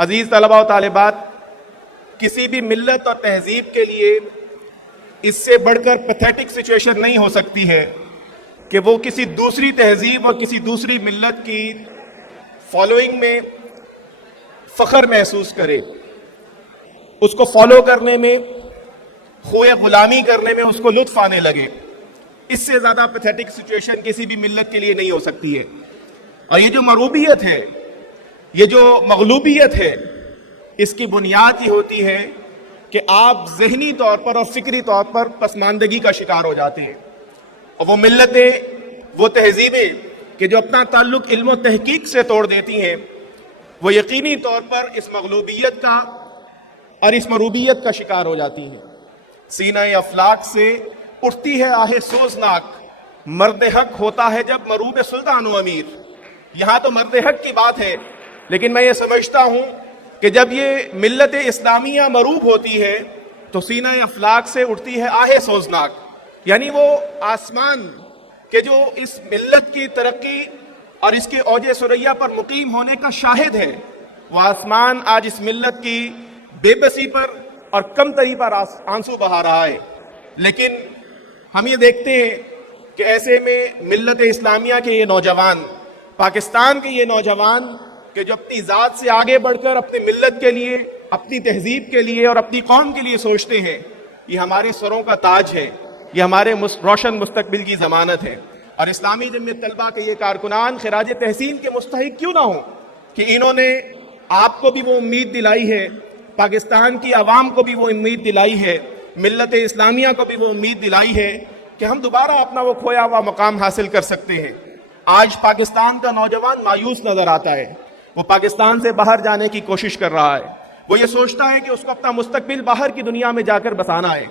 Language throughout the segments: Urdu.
عزیز طلباء و طالبات، کسی بھی ملت اور تہذیب کے لیے اس سے بڑھ کر پیتھیٹک سچویشن نہیں ہو سکتی ہے کہ وہ کسی دوسری تہذیب اور کسی دوسری ملت کی فالوئنگ میں فخر محسوس کرے، اس کو فالو کرنے میں، خوئے غلامی کرنے میں اس کو لطف آنے لگے۔ اس سے زیادہ پیتھیٹک سچویشن کسی بھی ملت کے لیے نہیں ہو سکتی ہے۔ اور یہ جو مروبیت ہے، یہ جو مغلوبیت ہے، اس کی بنیاد یہ ہوتی ہے کہ آپ ذہنی طور پر اور فکری طور پر پسماندگی کا شکار ہو جاتے ہیں۔ اور وہ ملتیں، وہ تہذیبیں کہ جو اپنا تعلق علم و تحقیق سے توڑ دیتی ہیں، وہ یقینی طور پر اس مغلوبیت کا اور اس مروبیت کا شکار ہو جاتی ہیں۔ سینہ افلاک سے اٹھتی ہے آہ سوزناک، مرد حق ہوتا ہے جب مروب سلطان و امیر۔ یہاں تو مرد حق کی بات ہے، لیکن میں یہ سمجھتا ہوں کہ جب یہ ملت اسلامیہ مروب ہوتی ہے تو سینہ افلاک سے اٹھتی ہے آہ سوزناک، یعنی وہ آسمان کہ جو اس ملت کی ترقی اور اس کے اوج ثریا پر مقیم ہونے کا شاہد ہے، وہ آسمان آج اس ملت کی بے بسی پر اور کمتری پر آنسو بہا رہا ہے۔ لیکن ہم یہ دیکھتے ہیں کہ ایسے میں ملت اسلامیہ کے یہ نوجوان، پاکستان کے یہ نوجوان کہ جو اپنی ذات سے آگے بڑھ کر اپنی ملت کے لیے، اپنی تہذیب کے لیے اور اپنی قوم کے لیے سوچتے ہیں، یہ ہمارے سروں کا تاج ہے، یہ ہمارے روشن مستقبل کی ضمانت ہے۔ اور اسلامی جمعیت طلبہ کے یہ کارکنان خراج تحسین کے مستحق کیوں نہ ہوں کہ انہوں نے آپ کو بھی وہ امید دلائی ہے، پاکستان کی عوام کو بھی وہ امید دلائی ہے، ملت اسلامیہ کو بھی وہ امید دلائی ہے کہ ہم دوبارہ اپنا وہ کھویا ہوا مقام حاصل کر سکتے ہیں۔ آج پاکستان کا نوجوان مایوس نظر آتا ہے، وہ پاکستان سے باہر جانے کی کوشش کر رہا ہے، وہ یہ سوچتا ہے کہ اس کو اپنا مستقبل باہر کی دنیا میں جا کر بسانا ہے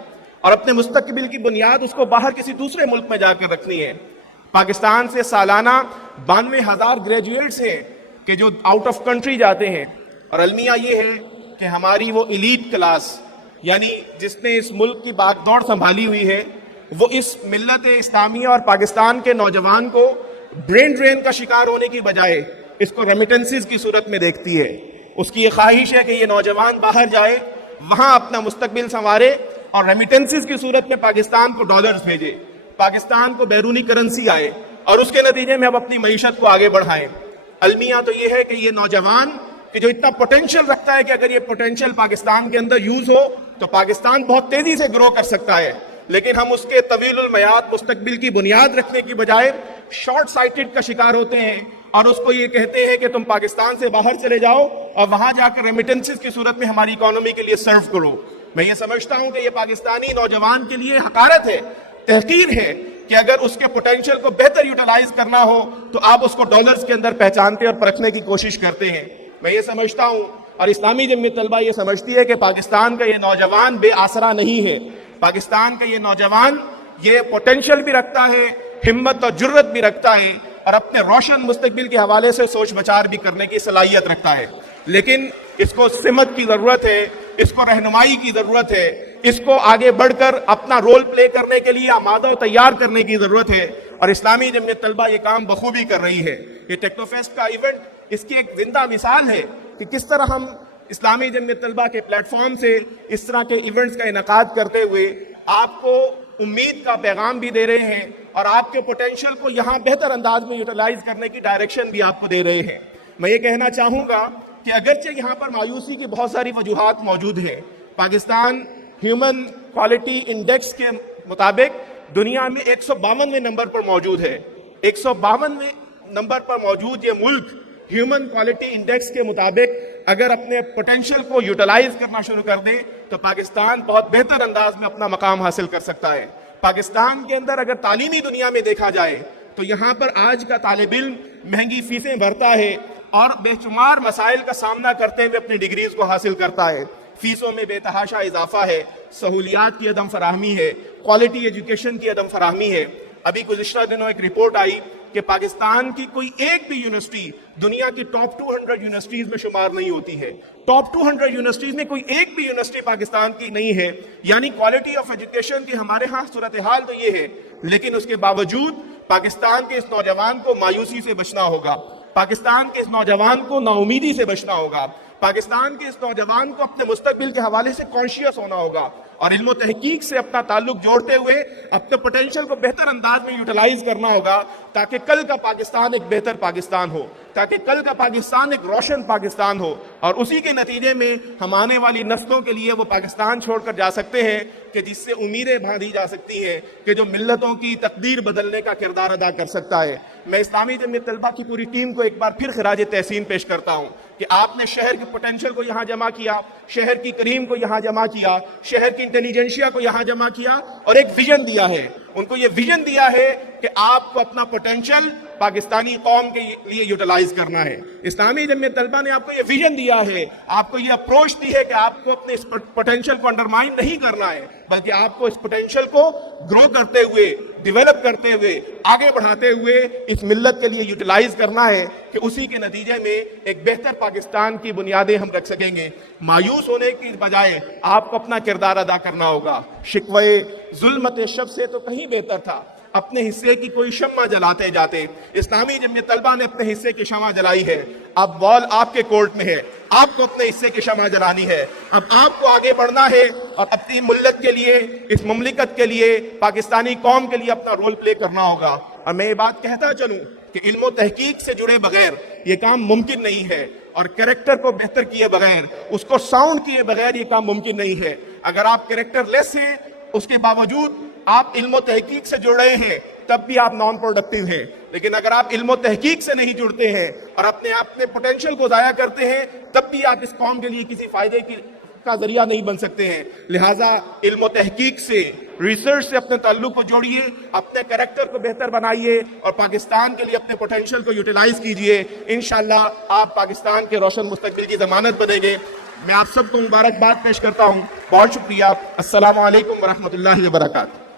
اور اپنے مستقبل کی بنیاد اس کو باہر کسی دوسرے ملک میں جا کر رکھنی ہے۔ پاکستان سے سالانہ 92,000 گریجویٹس ہیں کہ جو آؤٹ آف کنٹری جاتے ہیں، اور المیہ یہ ہے کہ ہماری وہ ایلیٹ کلاس، یعنی جس نے اس ملک کی باغ دوڑ سنبھالی ہوئی ہے، وہ اس ملت اسلامیہ اور پاکستان کے نوجوان کو برین ڈرین کا شکار ہونے کی بجائے اس کو ریمیٹنسز کی صورت میں دیکھتی ہے۔ اس کی یہ خواہش ہے کہ یہ نوجوان باہر جائے، وہاں اپنا مستقبل سنوارے اور ریمیٹنسز کی صورت میں پاکستان کو ڈالرز بھیجے، پاکستان کو بیرونی کرنسی آئے اور اس کے نتیجے میں اب اپنی معیشت کو آگے بڑھائیں۔ المیہ تو یہ ہے کہ یہ نوجوان کہ جو اتنا پوٹینشل رکھتا ہے کہ اگر یہ پوٹینشل پاکستان کے اندر یوز ہو تو پاکستان بہت تیزی سے گرو کر سکتا ہے، لیکن ہم اس کے طویل المیعاد مستقبل کی بنیاد رکھنے کی بجائے شارٹ سائٹڈ کا شکار ہوتے ہیں اور اس کو یہ کہتے ہیں کہ تم پاکستان سے باہر چلے جاؤ اور وہاں جا کر ریمیٹنسز کی صورت میں ہماری اکانومی کے لیے سرو کرو۔ میں یہ سمجھتا ہوں کہ یہ پاکستانی نوجوان کے لیے حقارت ہے، تحقیر ہے کہ اگر اس کے پوٹینشل کو بہتر یوٹیلائز کرنا ہو تو آپ اس کو ڈالرز کے اندر پہچانتے اور پرکھنے کی کوشش کرتے ہیں۔ میں یہ سمجھتا ہوں اور اسلامی جمعیت طلبہ یہ سمجھتی ہے کہ پاکستان کا یہ نوجوان بے آسرا نہیں ہے، پاکستان کا یہ نوجوان یہ پوٹینشل بھی رکھتا ہے، ہمت اور جرت بھی رکھتا ہے اور اپنے روشن مستقبل کے حوالے سے سوچ بچار بھی کرنے کی صلاحیت رکھتا ہے، لیکن اس کو سمت کی ضرورت ہے، اس کو رہنمائی کی ضرورت ہے، اس کو آگے بڑھ کر اپنا رول پلے کرنے کے لیے آمادہ و تیار کرنے کی ضرورت ہے، اور اسلامی جمعیت طلبہ یہ کام بخوبی کر رہی ہے۔ یہ ٹیکنو فیسٹ کا ایونٹ اس کی ایک زندہ مثال ہے کہ کس طرح ہم اسلامی جمعیت طلبہ کے پلیٹ فارم سے اس طرح کے ایونٹس کا انعقاد کرتے ہوئے آپ کو امید کا پیغام بھی دے رہے ہیں اور آپ کے پوٹینشل کو یہاں بہتر انداز میں یوٹیلائز کرنے کی ڈائریکشن بھی آپ کو دے رہے ہیں۔ میں یہ کہنا چاہوں گا کہ اگرچہ یہاں پر مایوسی کی بہت ساری وجوہات موجود ہیں، پاکستان ہیومن کوالٹی انڈیکس کے مطابق دنیا میں 152ویں نمبر پر موجود ہے۔ 152ویں نمبر پر موجود یہ ملک ہیومن کوالٹی انڈیکس کے مطابق اگر اپنے پوٹینشل کو یوٹیلائز کرنا شروع کر دے تو پاکستان بہت بہتر انداز میں اپنا مقام حاصل کر سکتا ہے۔ پاکستان کے اندر اگر تعلیمی دنیا میں دیکھا جائے تو یہاں پر آج کا طالب علم مہنگی فیسیں بھرتا ہے اور بے شمار مسائل کا سامنا کرتے ہوئے اپنی ڈگریز کو حاصل کرتا ہے۔ فیسوں میں بے تحاشا اضافہ ہے، سہولیات کی عدم فراہمی ہے، کوالٹی ایجوکیشن کی عدم فراہمی ہے۔ ابھی گزشتہ دنوں ایک رپورٹ آئی کہ پاکستان کی کوئی ایک بھی یونیورسٹی دنیا کی ٹاپ 200 یونیورسٹیز میں شمار نہیں ہوتی ہے۔ ٹاپ 200 یونیورسٹیز میں کوئی ایک بھی یونیورسٹی پاکستان کی نہیں ہے، یعنی کوالٹی آف ایجوکیشن کی ہمارے ہاں صورتحال تو یہ ہے، لیکن اس کے باوجود پاکستان کے اس نوجوان کو مایوسی سے بچنا ہوگا، پاکستان کے اس نوجوان کو نا امیدی سے بچنا ہوگا، پاکستان کے اس نوجوان کو اپنے مستقبل کے حوالے سے کانشیس ہونا ہوگا اور علم و تحقیق سے اپنا تعلق جوڑتے ہوئے اپنے پوٹینشیل کو بہتر انداز میں یوٹیلائز کرنا ہوگا تاکہ کل کا پاکستان ایک بہتر پاکستان ہو، تاکہ کل کا پاکستان ایک روشن پاکستان ہو، اور اسی کے نتیجے میں ہم آنے والی نسلوں کے لیے وہ پاکستان چھوڑ کر جا سکتے ہیں کہ جس سے امیدیں باندھی جا سکتی ہیں کہ جو ملتوں کی تقدیر بدلنے کا کردار ادا کر سکتا ہے۔ میں اسلامی جمعیت طلبہ کی پوری ٹیم کو ایک بار پھر خراج تحسین پیش کرتا ہوں کہ آپ نے شہر کے پوٹینشیل کو یہاں جمع کیا، شہر کی کریم کو یہاں جمع کیا، شہر کی انٹیلیجنشیا کو یہاں جمع کیا اور ایک ویژن دیا ہے۔ ان کو یہ ویژن دیا ہے کہ آپ کو اپنا پوٹینشیل پاکستانی قوم کے لیے یوٹیلائز کرنا ہے۔ اسلامی جمعیت طلبہ نے آپ کو یہ ویژن دیا ہے، آپ کو یہ اپروچ دی ہے کہ آپ کو اپنے اس پوٹینشیل کو انڈرمائن نہیں کرنا ہے، بلکہ آپ کو اس پوٹینشیل کو گرو کرتے ہوئے، ڈیولپ کرتے ہوئے، آگے بڑھاتے ہوئے اس ملت کے لیے یوٹیلائز کرنا ہے کہ اسی کے نتیجے میں ایک بہتر پاکستان کی بنیادیں ہم رکھ سکیں گے۔ مایوس ہونے کی بجائے آپ کو اپنا کردار ادا کرنا ہوگا۔ شکوے ظلمت شب سے تو کہیں بہتر تھا، اپنے حصے کی کوئی شمع جلاتے جاتے۔ اسلامی جمعیت طلبہ نے اپنے حصے کی شمع جلائی ہے، اب بال آپ کے کورٹ میں ہے، آپ کو اپنے حصے کی شمع جلانی ہے۔ اب آپ کو آگے بڑھنا ہے اور اپنی ملت کے لیے، اس مملکت کے لیے، پاکستانی قوم کے لیے اپنا رول پلے کرنا ہوگا۔ اور میں یہ بات کہتا چلوں کہ علم و تحقیق سے جڑے بغیر یہ کام ممکن نہیں ہے، اور کریکٹر کو بہتر کیے بغیر، اس کو ساؤنڈ کیے بغیر یہ کام ممکن نہیں ہے۔ اگر آپ کریکٹر لیس ہیں، اس کے باوجود آپ علم و تحقیق سے جڑ رہے ہیں، تب بھی آپ نان پروڈکٹیو ہیں۔ لیکن اگر آپ علم و تحقیق سے نہیں جڑتے ہیں اور اپنے پوٹینشیل کو ضائع کرتے ہیں، تب بھی آپ اس قوم کے لیے کسی فائدے کا ذریعہ نہیں بن سکتے ہیں۔ لہٰذا علم و تحقیق سے، ریسرچ سے اپنے تعلق کو جوڑیے، اپنے کریکٹر کو بہتر بنائیے اور پاکستان کے لیے اپنے پوٹینشیل کو یوٹیلائز کیجیے۔ انشاءاللہ آپ پاکستان کے روشن مستقبل کی ضمانت بنیں گے۔ میں آپ سب کو مبارکباد پیش کرتا ہوں۔ بہت شکریہ۔ السلام علیکم ورحمۃ اللہ وبرکاتہ۔